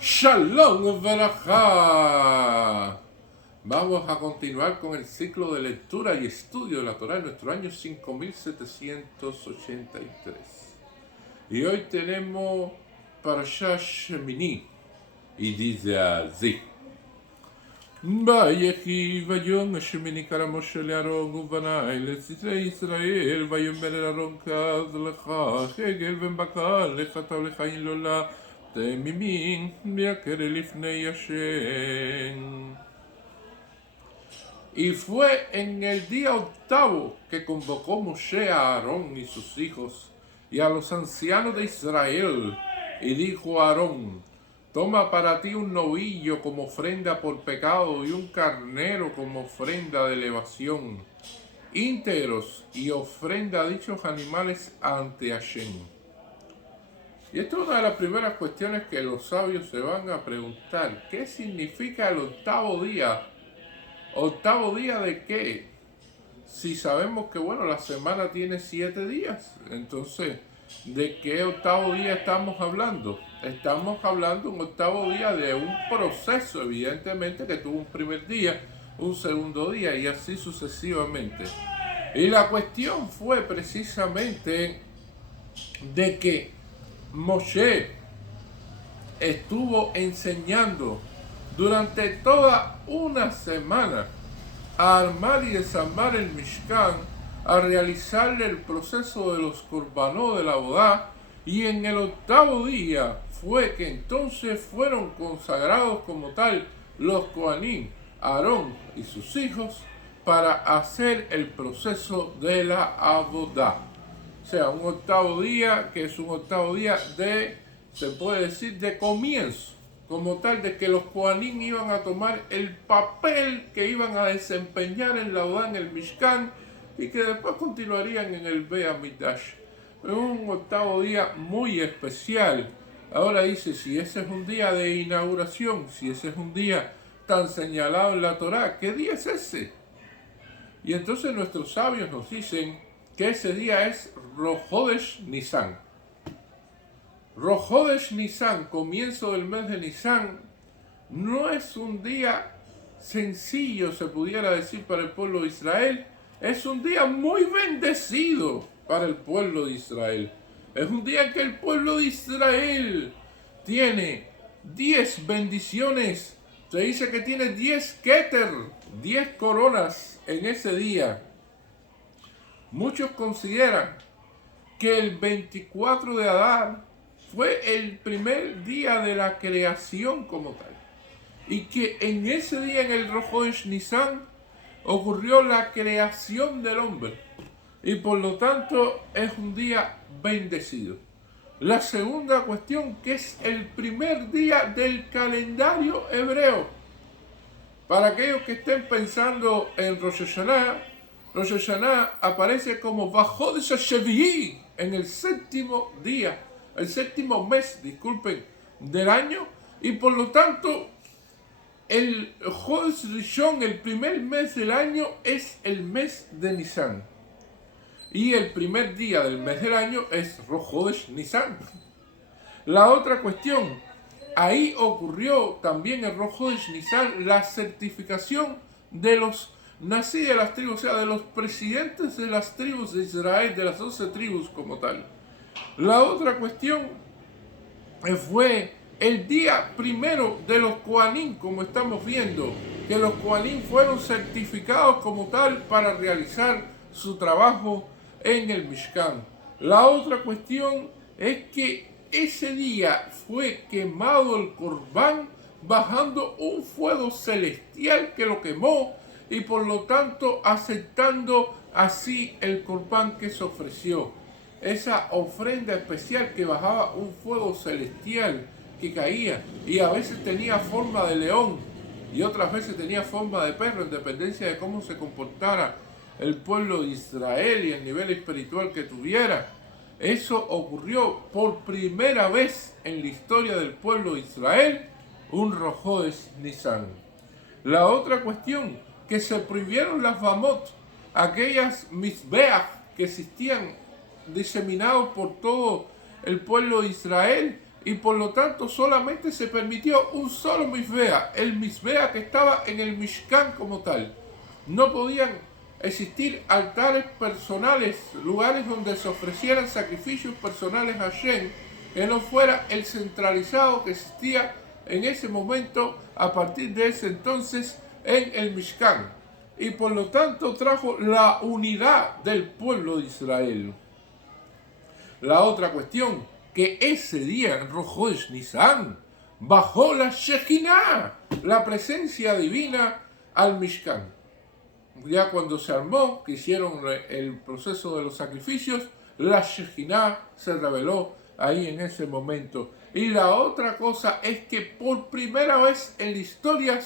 Shalom Barajá. Vamos a continuar con el ciclo de lectura y estudio de la Torá en nuestro año 5783. Y hoy tenemos Parashat Shemini. Y dice así: Vayehi vayom Shemini kara Moshe leAaron ubanai letzitei Israel vayomer el Aaron kaz lecha hegel ben bakar lechatav lechayin lola temimin miaker lifnei Hashem. Y fue en el día octavo que convocó Moshe a Aarón y sus hijos y a los ancianos de Israel, y dijo a Aarón: toma para ti un novillo como ofrenda por pecado y un carnero como ofrenda de elevación, íntegros, y ofrenda a dichos animales ante Hashem. Y esta es una de las primeras cuestiones que los sabios se van a preguntar: ¿qué significa el octavo día? ¿Octavo día de qué? Si sabemos que, bueno, la semana tiene 7 días, entonces, ¿de qué octavo día estamos hablando? Estamos hablando un octavo día de un proceso, evidentemente, que tuvo un primer día, un segundo día y así sucesivamente. Y la cuestión fue precisamente de que Moshe estuvo enseñando durante toda una semana a armar y desarmar el Mishkan, a realizarle el proceso de los Korbanot de la Bodá, y en el octavo día fue que entonces fueron consagrados como tal los Kohanim, Aarón y sus hijos, para hacer el proceso de la Abodá. O sea, un octavo día que es un octavo día de, se puede decir, de comienzo, como tal, de que los Kohanim iban a tomar el papel que iban a desempeñar en la Bodá, en el Mishkan, y que después continuarían en el Beit HaMikdash. Es un octavo día muy especial. Ahora dice, si ese es un día de inauguración, si ese es un día tan señalado en la Torá, ¿qué día es ese? Y entonces nuestros sabios nos dicen que ese día es Rosh Chodesh Nisan. Rosh Chodesh Nisan, comienzo del mes de Nisan, no es un día sencillo, se pudiera decir, para el pueblo de Israel. Es un día muy bendecido para el pueblo de Israel. Es un día que el pueblo de Israel tiene 10 bendiciones. Se dice que tiene 10 keter, 10 coronas en ese día. Muchos consideran que el 24 de Adar fue el primer día de la creación como tal, y que en ese día, en el Rosh Chodesh Nisan, ocurrió la creación del hombre, y por lo tanto es un día bendecido. La segunda cuestión, que es el primer día del calendario hebreo. Para aquellos que estén pensando en Rosh Hashanah, Rosh Hashanah aparece como Bajodesh Shevi'i, en el séptimo día, el séptimo mes, disculpen, del año, y por lo tanto el Jodesh Rishon, el primer mes del año, es el mes de Nisan, y el primer día del mes del año es Rosh Chodesh Nisan. La otra cuestión, ahí ocurrió también en Rosh Chodesh Nisan la certificación de los nací de las tribus, o sea, de los presidentes de las tribus de Israel, de las 12 tribus como tal. La otra cuestión fue el día primero de los Kohanim, como estamos viendo, que los Kohanim fueron certificados como tal para realizar su trabajo en el Mishkan. La otra cuestión es que ese día fue quemado el Corbán, bajando un fuego celestial que lo quemó, y por lo tanto aceptando así el Corbán que se ofreció. Esa ofrenda especial que bajaba un fuego celestial que caía, y a veces tenía forma de león y otras veces tenía forma de perro, en dependencia de cómo se comportara el pueblo de Israel y el nivel espiritual que tuviera. Eso ocurrió por primera vez en la historia del pueblo de Israel, un Rosh Chodesh Nisan. La otra cuestión, que se prohibieron las Bamot, aquellas Mizbeach que existían diseminados por todo el pueblo de Israel, y por lo tanto solamente se permitió un solo Mizbea, el Mizbea que estaba en el Mishkan como tal. No podían existir altares personales, lugares donde se ofrecieran sacrificios personales a Hashem, que no fuera el centralizado que existía en ese momento, a partir de ese entonces, en el Mishkan. Y por lo tanto trajo la unidad del pueblo de Israel. La otra cuestión, que ese día en Rosh Nisan bajó la Shekinah, la presencia divina, al Mishkan. Ya cuando se armó, que hicieron el proceso de los sacrificios, la Shekinah se reveló ahí en ese momento. Y la otra cosa es que por primera vez en la historia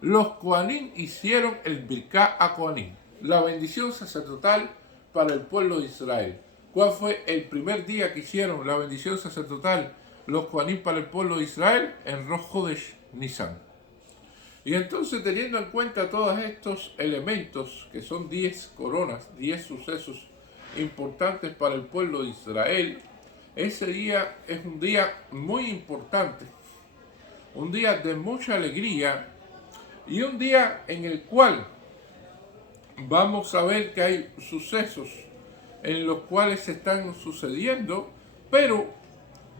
los Kohanim hicieron el Birkat HaKohanim, la bendición sacerdotal para el pueblo de Israel. ¿Cuál fue el primer día que hicieron la bendición sacerdotal los Kohanim para el pueblo de Israel? En Rosh Nisan. Y entonces, teniendo en cuenta todos estos elementos, que son 10 coronas, 10 sucesos importantes para el pueblo de Israel, ese día es un día muy importante, un día de mucha alegría y un día en el cual vamos a ver que hay sucesos en los cuales se están sucediendo, pero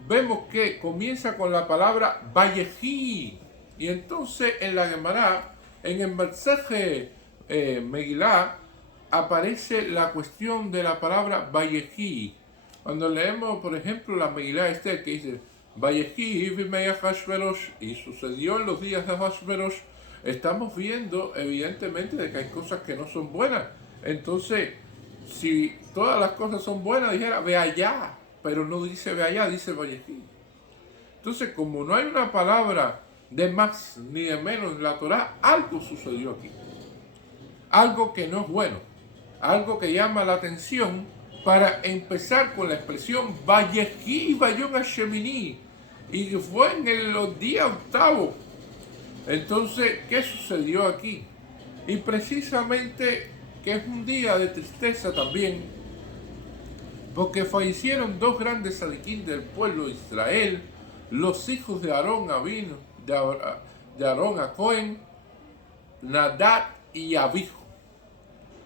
vemos que comienza con la palabra Vayehi. Y entonces en la Gemara, en el mensaje Megilá, aparece la cuestión de la palabra Vayehi. Cuando leemos, por ejemplo, la Megilá Esther, que dice Vayehi vimei Ahashverosh, y sucedió en los días de Ahashverosh, estamos viendo evidentemente de que hay cosas que no son buenas. Entonces, si todas las cosas son buenas, dijera ve allá, pero no dice ve allá, dice Vayehi. Entonces, como no hay una palabra de más ni de menos en la Torá, algo sucedió aquí. Algo que no es bueno, algo que llama la atención, para empezar con la expresión Vayehi Vayom Hashemini, y fue en el día octavo. Entonces, ¿qué sucedió aquí? Y precisamente que es un día de tristeza también, porque fallecieron dos grandes sadiquín del pueblo de Israel, los hijos de Aarón Avino, de Aarón a Cohen, Nadab y Abihu.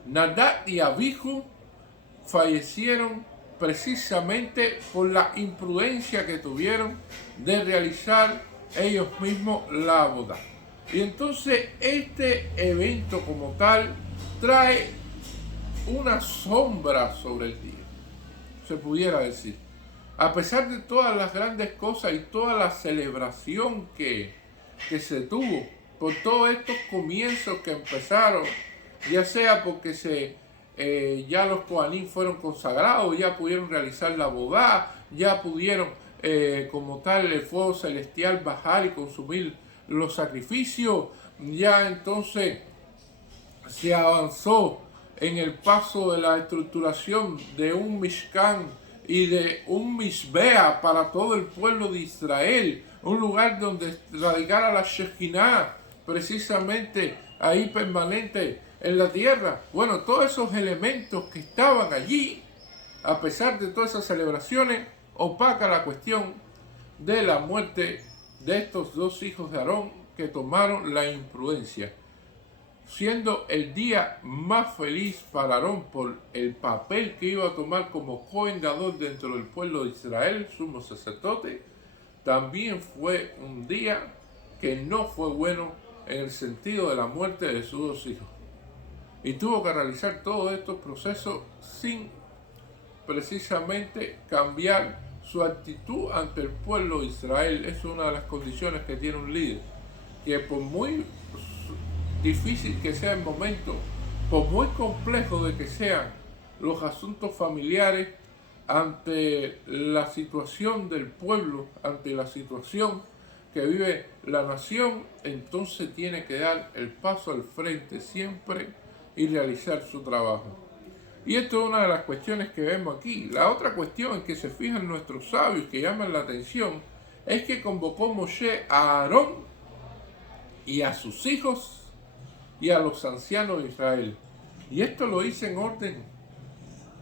Nadab y Abihu fallecieron precisamente por la imprudencia que tuvieron de realizar ellos mismos la boda. Y entonces este evento como tal trae una sombra sobre el día, se pudiera decir. A pesar de todas las grandes cosas y toda la celebración que se tuvo por todos estos comienzos que empezaron, ya sea porque ya los Kohanim fueron consagrados, ya pudieron realizar la boda, ya pudieron como tal el fuego celestial bajar y consumir los sacrificios, ya entonces se avanzó en el paso de la estructuración de un Mishkan y de un Mizbea para todo el pueblo de Israel, un lugar donde radicara la Shekinah, precisamente ahí permanente en la tierra. Bueno, todos esos elementos que estaban allí, a pesar de todas esas celebraciones, opaca la cuestión de la muerte de estos dos hijos de Aarón que tomaron la imprudencia, siendo el día más feliz para Aarón por el papel que iba a tomar como Cohen Gadol dentro del pueblo de Israel, sumo sacerdote. También fue un día que no fue bueno en el sentido de la muerte de sus dos hijos, y tuvo que realizar todos estos procesos sin precisamente cambiar su actitud ante el pueblo de Israel. Es una de las condiciones que tiene un líder, que por muy difícil que sea el momento, por muy complejo de que sean los asuntos familiares, ante la situación del pueblo, ante la situación que vive la nación, entonces tiene que dar el paso al frente siempre y realizar su trabajo. Y esto es una de las cuestiones que vemos aquí. La otra cuestión en que se fijan nuestros sabios, que llaman la atención, es que convocó Moshe a Aarón y a sus hijos y a los ancianos de Israel. Y esto lo hice en orden,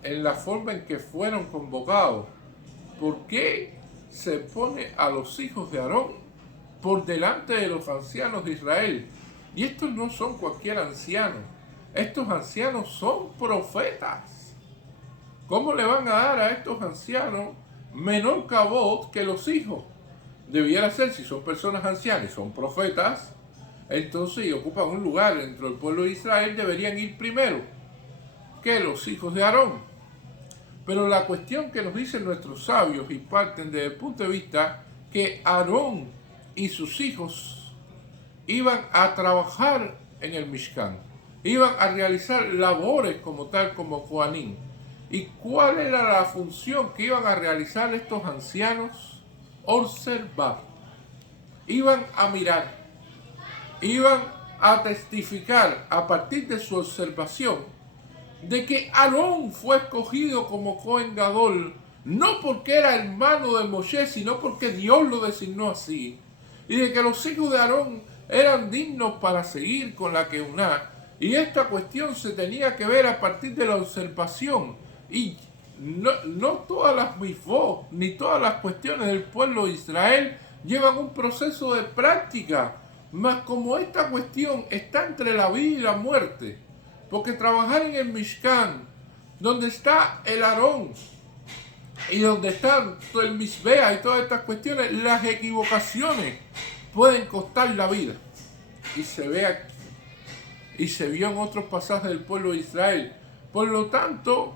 en la forma en que fueron convocados. ¿Por qué? se pone a los hijos de Aarón por delante de los ancianos de Israel. Y estos no son cualquier anciano. Estos ancianos son profetas. ¿Cómo le van a dar a estos ancianos menor cabot que los hijos? Debiera ser, si son personas ancianas y son profetas, entonces y ocupan un lugar dentro del pueblo de Israel, deberían ir primero que los hijos de Aarón. Pero la cuestión que nos dicen nuestros sabios y parten desde el punto de vista que Aarón y sus hijos iban a trabajar en el Mishkan, iban a realizar labores como tal, como Kohanim. ¿Y cuál era la función que iban a realizar estos ancianos? Observar. Iban a mirar, iban a testificar a partir de su observación de que Aarón fue escogido como Cohen Gadol, no porque era hermano de Moshe, sino porque Dios lo designó así, y de que los hijos de Aarón eran dignos para seguir con la Keuná, y esta cuestión se tenía que ver a partir de la observación, y no todas las mifot, ni todas las cuestiones del pueblo de Israel llevan un proceso de práctica, mas como esta cuestión está entre la vida y la muerte, porque trabajar en el Mishkan, donde está el Aarón y donde están el Mizbea y todas estas cuestiones, las equivocaciones pueden costar la vida. Y se ve aquí, y se vio en otros pasajes del pueblo de Israel. Por lo tanto,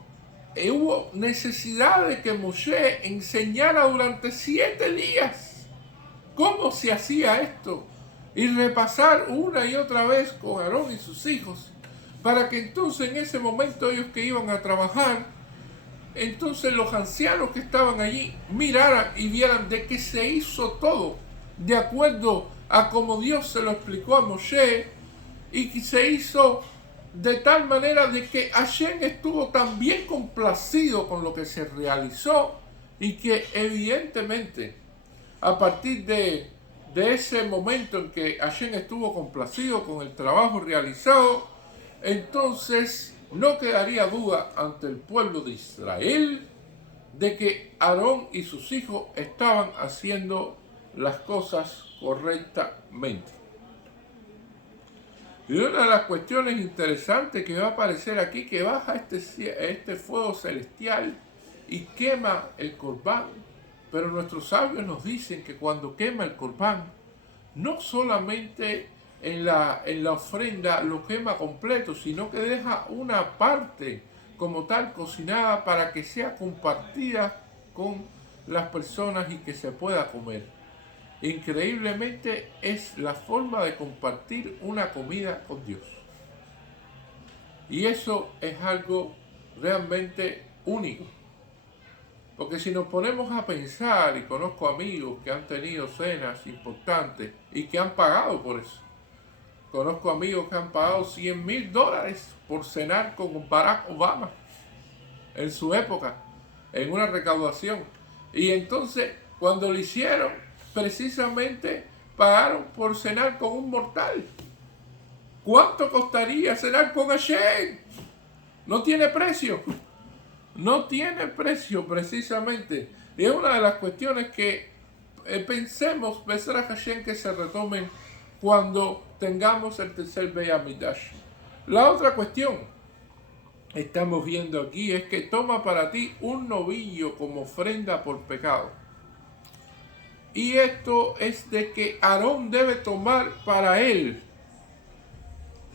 hubo necesidad de que Moshe enseñara durante 7 días cómo se hacía esto y repasar una y otra vez con Aarón y sus hijos, para que entonces en ese momento ellos que iban a trabajar, entonces los ancianos que estaban allí miraran y vieran de que se hizo todo de acuerdo a como Dios se lo explicó a Moshe, y que se hizo de tal manera de que Hashem estuvo tan bien complacido con lo que se realizó, y que evidentemente a partir de ese momento en que Hashem estuvo complacido con el trabajo realizado, entonces no quedaría duda ante el pueblo de Israel de que Aarón y sus hijos estaban haciendo las cosas correctamente. Y una de las cuestiones interesantes que va a aparecer aquí, que baja este fuego celestial y quema el corbán, pero nuestros sabios nos dicen que cuando quema el corbán, no solamente en la ofrenda lo quema completo, sino que deja una parte como tal cocinada para que sea compartida con las personas y que se pueda comer. Increíblemente es la forma de compartir una comida con Dios. Y eso es algo realmente único. Porque si nos ponemos a pensar, y conozco amigos que han tenido cenas importantes y que han pagado por eso. Conozco amigos que han pagado $100,000 por cenar con Barack Obama en su época, en una recaudación. Y entonces, cuando lo hicieron, precisamente pagaron por cenar con un mortal. ¿Cuánto costaría cenar con Hashem? No tiene precio. No tiene precio, precisamente. Y es una de las cuestiones que pensemos, besar a Hashem, que se retomen cuando tengamos el tercer Beit HaMikdash. La otra cuestión estamos viendo aquí es que toma para ti un novillo como ofrenda por pecado. Y esto es de que Aarón debe tomar para él.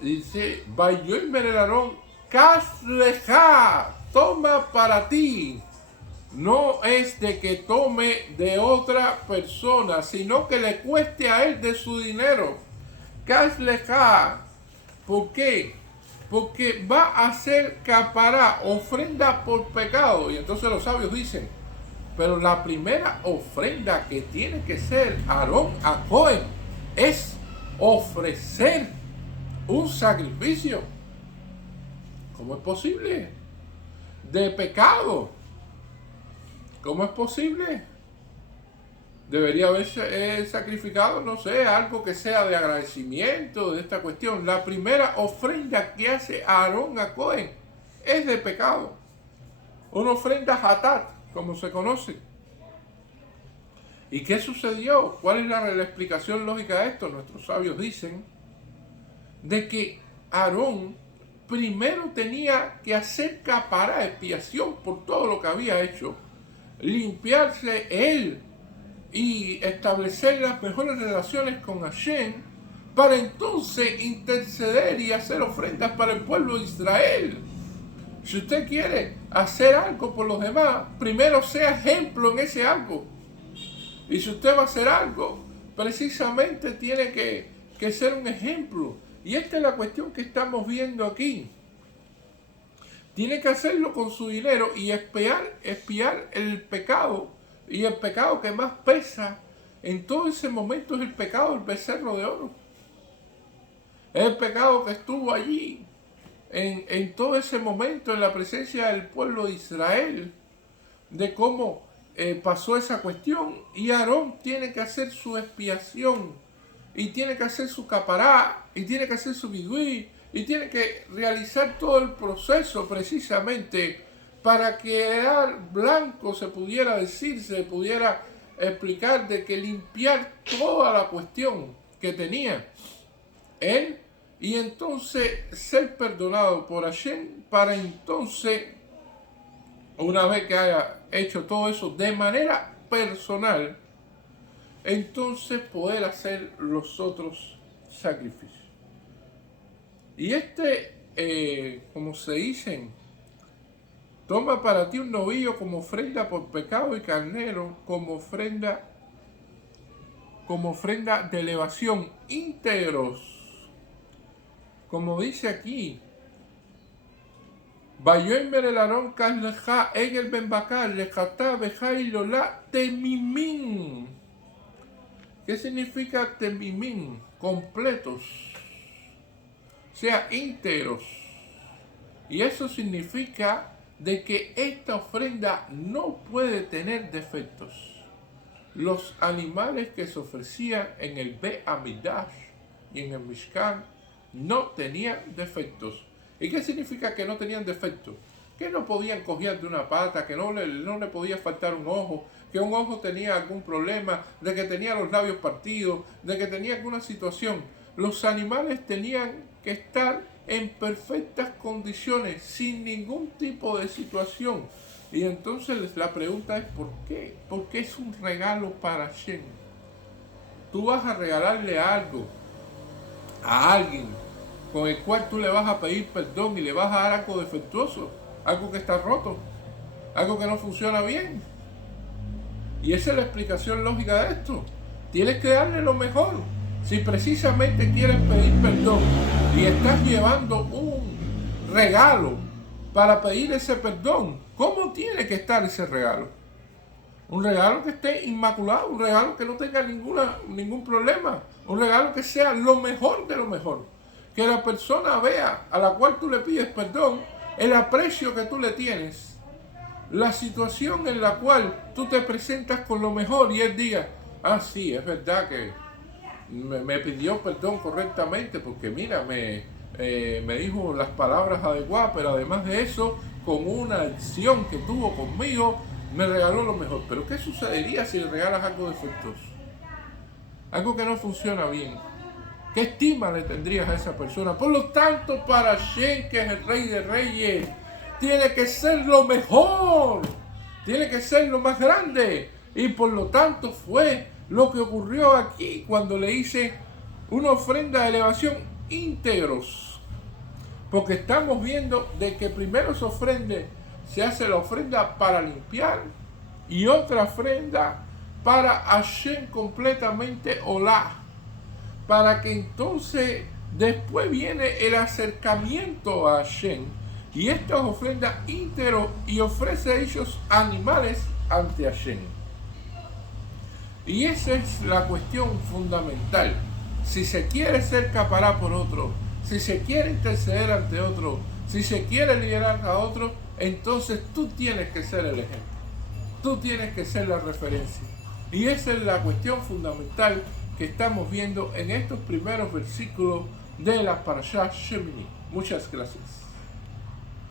Dice, Vayomer el Aarón, Kasleja, toma para ti. No es de que tome de otra persona, sino que le cueste a él de su dinero. Kasleja. ¿Por qué? Porque va a ser capará, ofrenda por pecado. Y entonces los sabios dicen, pero la primera ofrenda que tiene que ser Aarón a Cohen es ofrecer un sacrificio. ¿Cómo es posible? De pecado. ¿Cómo es posible? Debería haberse sacrificado, no sé, algo que sea de agradecimiento de esta cuestión. La primera ofrenda que hace Aarón a Cohen es de pecado. Una ofrenda hatat, como se conoce. ¿Y qué sucedió? ¿Cuál es la explicación lógica de esto? Nuestros sabios dicen de que Aarón primero tenía que hacer capara, expiación por todo lo que había hecho, limpiarse él y establecer las mejores relaciones con Hashem, para entonces interceder y hacer ofrendas para el pueblo de Israel. Si usted quiere hacer algo por los demás, primero sea ejemplo en ese algo. Y si usted va a hacer algo, precisamente tiene que ser un ejemplo. Y esta es la cuestión que estamos viendo aquí. Tiene que hacerlo con su dinero y espiar el pecado. Y el pecado que más pesa en todo ese momento es el pecado del becerro de oro. Es el pecado que estuvo allí en todo ese momento en la presencia del pueblo de Israel, de cómo pasó esa cuestión. Y Aarón tiene que hacer su expiación, y tiene que hacer su capará, y tiene que hacer su biduí, y tiene que realizar todo el proceso precisamente para quedar blanco, se pudiera decir, se pudiera explicar, de que limpiar toda la cuestión que tenía él, y entonces ser perdonado por Hashem, para entonces, una vez que haya hecho todo eso de manera personal, entonces poder hacer los otros sacrificios. Y como se dicen, toma para ti un novillo como ofrenda por pecado y carnero como ofrenda de elevación, íntegros. Como dice aquí, Vayomer el Aarón Kasleja Egel Ben Bakar Lejatá Bejai Lola Temimim. ¿Qué significa temimim? Completos, o sea, íntegros. Y eso significa de que esta ofrenda no puede tener defectos. Los animales que se ofrecían en el Bet Amidash y en el Mishkan no tenían defectos. ¿Y qué significa que no tenían defectos? Que no podían cojear de una pata, que no le podía faltar un ojo, que un ojo tenía algún problema, de que tenía los labios partidos, de que tenía alguna situación. Los animales tenían que estar en perfectas condiciones, sin ningún tipo de situación. Y entonces la pregunta es ¿por qué? Porque es un regalo para Hashem. Tú vas a regalarle algo a alguien con el cual tú le vas a pedir perdón y le vas a dar algo defectuoso, algo que está roto, algo que no funciona bien. Y esa es la explicación lógica de esto. Tienes que darle lo mejor. Si precisamente quieres pedir perdón y estás llevando un regalo para pedir ese perdón, ¿cómo tiene que estar ese regalo? Un regalo que esté inmaculado, un regalo que no tenga ningún problema, un regalo que sea lo mejor de lo mejor. Que la persona vea a la cual tú le pides perdón el aprecio que tú le tienes, la situación en la cual tú te presentas con lo mejor, y él diga, ah sí, es verdad que me pidió perdón correctamente, porque mira, me dijo las palabras adecuadas, pero además de eso, con una acción que tuvo conmigo, me regaló lo mejor. Pero ¿qué sucedería si le regalas algo defectuoso? Algo que no funciona bien. ¿Qué estima le tendrías a esa persona? Por lo tanto, para Hashem, que es el Rey de Reyes, tiene que ser lo mejor, tiene que ser lo más grande. Y por lo tanto fue lo que ocurrió aquí cuando le hice una ofrenda de elevación íntegros. Porque estamos viendo de que primero se hace la ofrenda para limpiar, y otra ofrenda para Hashem completamente olá, para que entonces después viene el acercamiento a Hashem, y estas ofrendas íntegros, y ofrece a ellos animales ante Hashem. Y esa es la cuestión fundamental. Si se quiere ser capará por otro, si se quiere interceder ante otro, si se quiere liderar a otro, entonces tú tienes que ser el ejemplo. Tú tienes que ser la referencia. Y esa es la cuestión fundamental que estamos viendo en estos primeros versículos de la Parashá Shemini. Muchas gracias.